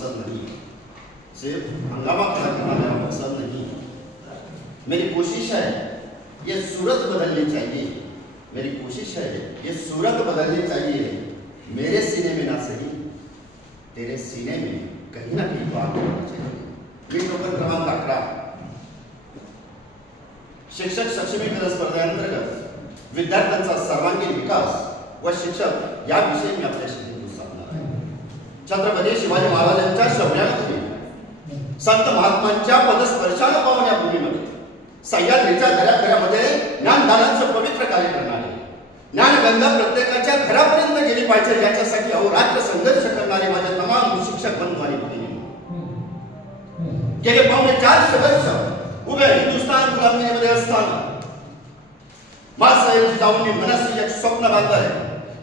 पसंद नहीं, सिर्फ हंगामा खड़ा करना मेरा पसंद नहीं। मेरी कोशिश है ये सूरत बदलनी चाहिए, मेरी कोशिश है ये सूरत बदलनी चाहिए। मेरे सीने में ना सही, तेरे सीने में कहीं ना कहीं बात होनी चाहिए। मी टोकन क्रमांक 11 शिक्षक सक्षमीकरण स्पर्धेअंतर्गत विद्यार्थ्यांचा सर्वांगीण विकास व शिक्षक या विषयी मी आपल्याशी बोलू सांगणार आहे। छत्रपती शिवाजी महाराजांच्या शौर्यामध्ये, संत महात्मांच्या पदस्पर्शाला पावल्या भूमीमध्ये, सह्याद्रीच्या घराघरामध्ये ज्ञानदानाचं पवित्र कार्य करणारे, ज्ञानगंगा प्रत्येकाच्या घरापर्यंत गेली पाहिजे याच्यासाठी अहोरात्र संघर्ष करणारे माझे तमाम शिक्षक बंधू आणि भगिनी, गेले 450 वर्ष उभे हिंदुस्थान गुलामगिरीमध्ये असताना मासाहेब जिजाऊंनी मनस्वी एक स्वप्न बांधलंय।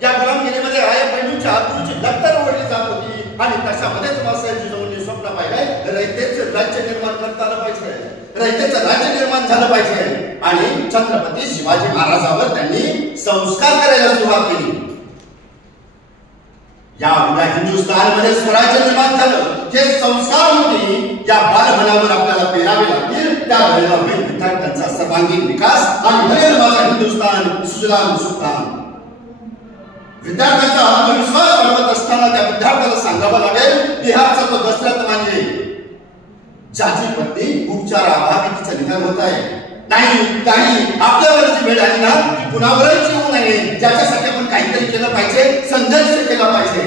या गुलामगिरीमध्ये आया बहिणीच्या आबरूची लक्तर ओढली जात होती आणि तशामध्येच मासाहेब जिजाऊंनी स्वप्न पाहिलंय, रयतेचं राज्य निर्माण करता आलं पाहिजे, रयतेचं राज्य निर्माण झालं पाहिजे। आणि छत्रपती शिवाजी महाराजांवर त्यांनी संस्कार करायला सुरुवात केली। या उभ्या हिंदुस्थानमध्ये स्वराज्य निर्माण झालं, जे संस्कार होते या बालमनावर आपल्याला पेरावे लागतील। त्यावेळेला होईल विद्यार्थ्यांचा सर्वांगीण विकास आणि बनेल माझा हिंदुस्थान सुजलाम सुफलाम। विद्यार्थ्यांचा आत्मविश्वास वाढवत असताना त्या विद्यार्थ्याला सांगावं लागेल, बिहारचा तो दशरथ म्हणजे ज्याची पत्नी उपचाराअभावी तिचं निधन होत आहे, नाही आपल्यावरची वेळ आली ना ती कुणावरच येऊ नये, ज्याच्यासाठी आपण काहीतरी केलं पाहिजे, संघर्ष केला पाहिजे।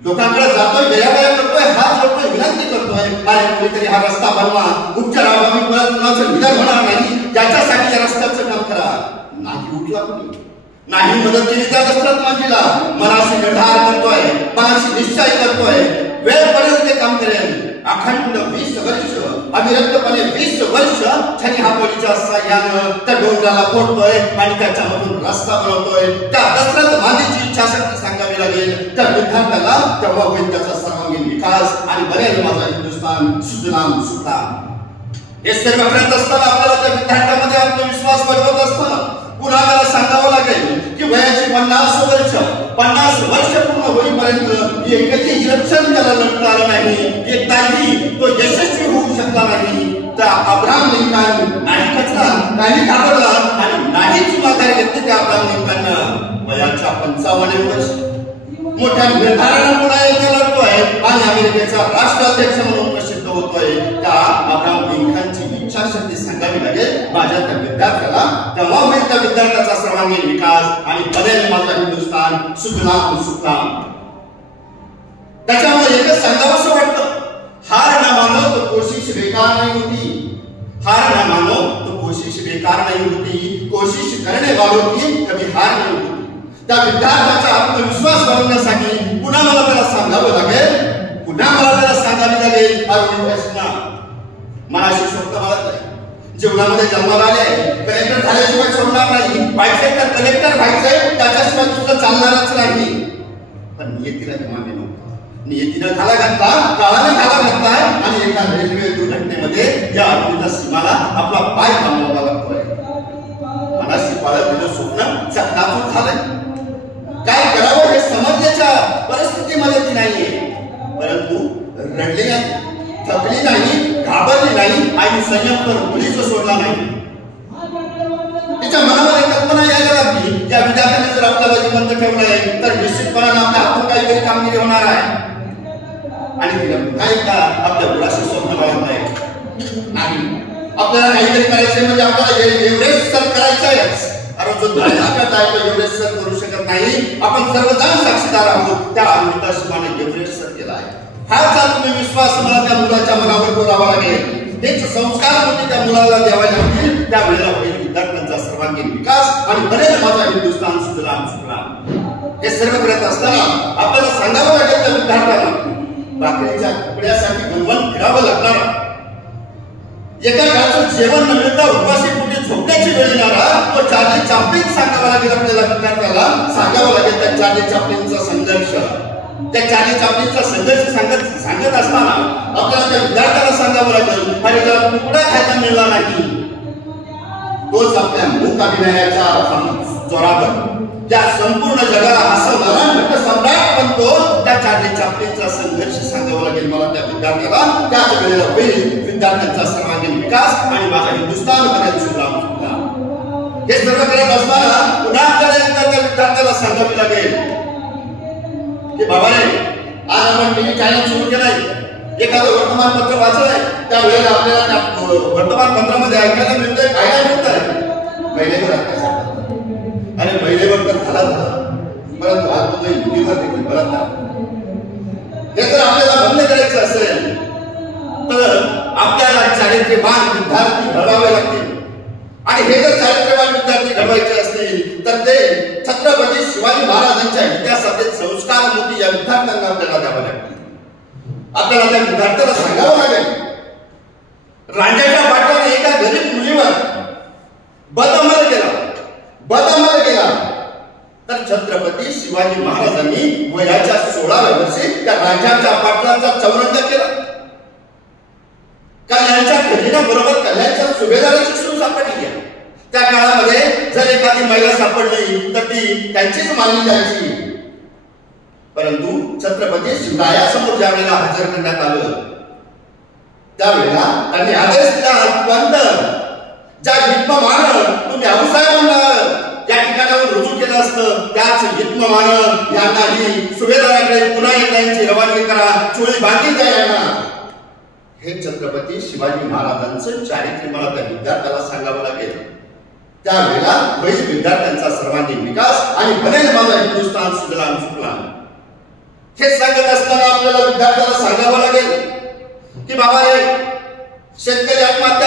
लोकांकडे जातोय, गयावया करतोय, हात जोडतोय, विनंती करतोय, अरे कोणीतरी हा रस्ता बनवा, उपचाराअभावी परत कुणाचं निधन होणार नाही याच्यासाठी या रस्त्याचं काम करा। नाही उठला कोणी, नाही मदत केली त्या दशरथ मांजीला। मनाशी निर्धार करतोय, मनाशी निश्चय करतोय, वेळ पडेल ते काम करेल। अखंड 20 वर्ष अविरतपणे 20 वर्ष छनी हातोडीच्या साह्यानं त्या डोंगराला फोडतोय आणि त्याच्यामधून रस्ता बनवतोय। त्या दशरथ मांजीची इच्छाशक्ती सांगावी लागेल त्या विद्यार्थ्याला, तेव्हा होईल त्याचा सर्वांगीण विकास आणि बनेल माझा हिंदुस्थान सुजलाम सुफलाम। हे सर्व करत असताना आपल्याला त्या विद्यार्थ्यामध्ये आत्मविश्वास वाढवत असताना पुन्हा मला सांगावं लागेल की वयाची 50 वर्ष पूर्ण होईपर्यंत एकही इलेक्शन त्याला लढता आलं नाही, एकदाही तो यशस्वी होऊ शकला नाही। त्या अब्राहम लिंकन नाही खचला, नाही घाबरला आणि नाहीच माघार घेतली। त्या अब्राहम लिंकन वयाच्या 55 वर्ष मोठ्या निर्धारानं पुन्हा एकदा लढतोय आणि अमेरिकेचा राष्ट्राध्यक्ष म्हणून प्रसिद्ध होतोय। त्या अब्राहम लिंकनची इच्छाशक्ती सांगावी लागेल माझ्या त्या विद्यार्थ्याला, तेव्हा होईल त्या विद्यार्थ्याचा सर्वांगीण विकास आणि बनेल माझा हिंदुस्थान सुजलाम सुफलाम। त्याच्यामुळे एकच सांगावंसं वाटतं, हार ना मानो तो कोशिश बेकार नहीं होती, हार ना मानो तो कोशिश बेकार नहीं होती, कोशिश करने वालों की कभी हार नहीं होती। त्या विद्यार्थ्याचा आत्मविश्वास वाढवण्यासाठी पुन्हा मला त्याला सांगावं लागेल, पुन्हा मला त्याला सांगावी लागेल, मनाशी स्वप्न बाळगत नाही, जीवनामध्ये जन्माला आले, कलेक्टर झाल्याशिवाय सोडणार नाही, व्हायचंय तर कलेक्टर व्हायचंय, त्याच्याशिवाय तुझं चालणारच नाही। पण नियतीला मान्य नव्हतं, नियतीनं घाला घातला, काळाने घाला घातलाय आणि एका रेल्वे दुर्घटनेमध्ये या अरुणिता सिंहाला आपला पाय थांबवावा लागतोय। मनाशी बाळगलेलं स्वप्न चकनाचूर झालंय। काय करावं हे समजण्याच्या परिस्थितीमध्ये ती नाहीये, परंतु रडली नाही, थकली नाही, घाबरली नाही आणि संयम तर मुलीच सोडला नाही। तिच्या मनामध्ये कल्पना यायला लागली, या विद्यार्थ्याने जर आपल्याला जिवंत ठेवलंय तर निश्चितपणाने आपल्या हातून काहीतरी कामगिरी होणार आहे। आणि तिला पुन्हा एकदा आपल्या मुलाशी स्वप्न बाळगलंय, नाही आपल्याला काहीतरी करायचंय म्हणजे आपल्याला एव्हरेस्ट सर करायचंय। अरे जो धडधाकट आहे तो एव्हरेस्ट सर करू शकत नाही, आपण सर्वजण साक्षीदार आहोत। त्या अरुणिता सिंहाने एव्हरेस्ट सर केला आहे। हाच आत्मविश्वास मला त्या मुलाच्या मनावर कोरावा लागेल, हेच संस्कार होते त्या मुलाला द्यावे लागतील। त्यावेळेला होईल विद्यार्थ्यांचा सर्वांगीण विकास आणि बनेल माझा हिंदुस्थान सुजलाम सुफलाम। हे सर्व करत असताना आपल्याला सांगावं लागेल त्या विद्यार्थ्यांना, भाकरीच्या तुकड्यासाठी गुणवंत फिरावं लागणार, एका घराचं जेवण न मिळता उपाशी पोटी झोपण्याची वेळ येणारा तो चार्ली चॅप्लिन सांगावा लागेल आपल्याला विद्यार्थ्याला, सांगावं लागेल त्या चार्ली चॅप्लिनचा संघर्ष। त्या चार्ली चॅप्लिनचा संघर्ष सांगत असताना आपल्याला त्या विद्यार्थ्याला सांगावं लागेल, अरे जर तुकडा खायला मिळाला नाही तोच आपल्या मूक अभिनयाच्या जोरावर ज्या संपूर्ण जगाला हसवणारा नटसम्राट बनतो, त्या चार्ली चॅप्लिनचा संघर्ष सांगावा लागेल मला त्या विद्यार्थ्याला. त्याच वेळेला होईल विद्यार्थ्यांचा सर्वांगीण विकास आणि माझा हिंदुस्थान बनेल सुजलाम सुफलाम. हे सर्व करत असताना पुन्हा आपल्याला त्या विद्यार्थ्याला सांगावे लागेल की बाबा रे, आज आपण टीव्ही चॅनल सुरू केलाय, एखादं वर्तमानपत्र वाचलंय, त्यावेळेला आपल्याला त्या वर्तमानपत्रामध्ये ऐकायला मिळतंय, काय मिळतंय महिलेवर अत्याचार आणि महिलेवर तर झाला, परंतु आज तो मुलीवर देखील बलात्कार. हे जर आपल्याला बंद करायचं असेल तर आपल्याला चारित्र्यवान विद्यार्थी घडवावे लागतील. आणि हे जर चारित्र्यवान विद्यार्थी घडवायचे असतील तर ते छत्रपती शिवाजी महाराजांच्या इतिहासातील संस्कारमूर्ती या विद्यार्थ्यांना आपल्याला द्यावं लागतील. आपल्याला त्या विद्यार्थ्याला सांगावं लागेल, रांजाच्या पाटलाने एका गरीब मुलीवर बदअमल केला तर छत्रपती शिवाजी महाराजांनी वयाच्या 16व्या वर्षी त्या रांजाच्या पाटलाचा चौरंग केला. कल्याणच्या खजिन्याबरोबर कल्याणच्या सुभेदाराची सून सापडली आहे. त्या काळामध्ये जर एखादी महिला सापडली तर ती त्यांचीच मानली जायची. परंतु छत्रपती शिवरायासमोर ज्या वेळेला हजर करण्यात आलं त्यावेळेला त्यांनी आदेश दिला, पंत ज्या हितमानं तुम्ही आऊसाहेबांना या ठिकाणावर रुजू केलं असतं त्याच हितमानं यांनाही सुभेदाराकडे पुन्हा यांची रवानगी करा, चोळी बांधली द्या यांना. हे छत्रपती शिवाजी महाराजांचं चारित्र्य मला त्या विद्यार्थ्याला सांगावं लागेल. त्यावेळेला होईल विद्यार्थ्यांचा सर्वांगीण विकास आणि बनेल माझा हिंदुस्थान सुजलाम सुफलाम. हे सांगत असताना आपल्याला विद्यार्थ्याला सांगावं लागेल की बाबा रे, शेतकरी आत्महत्या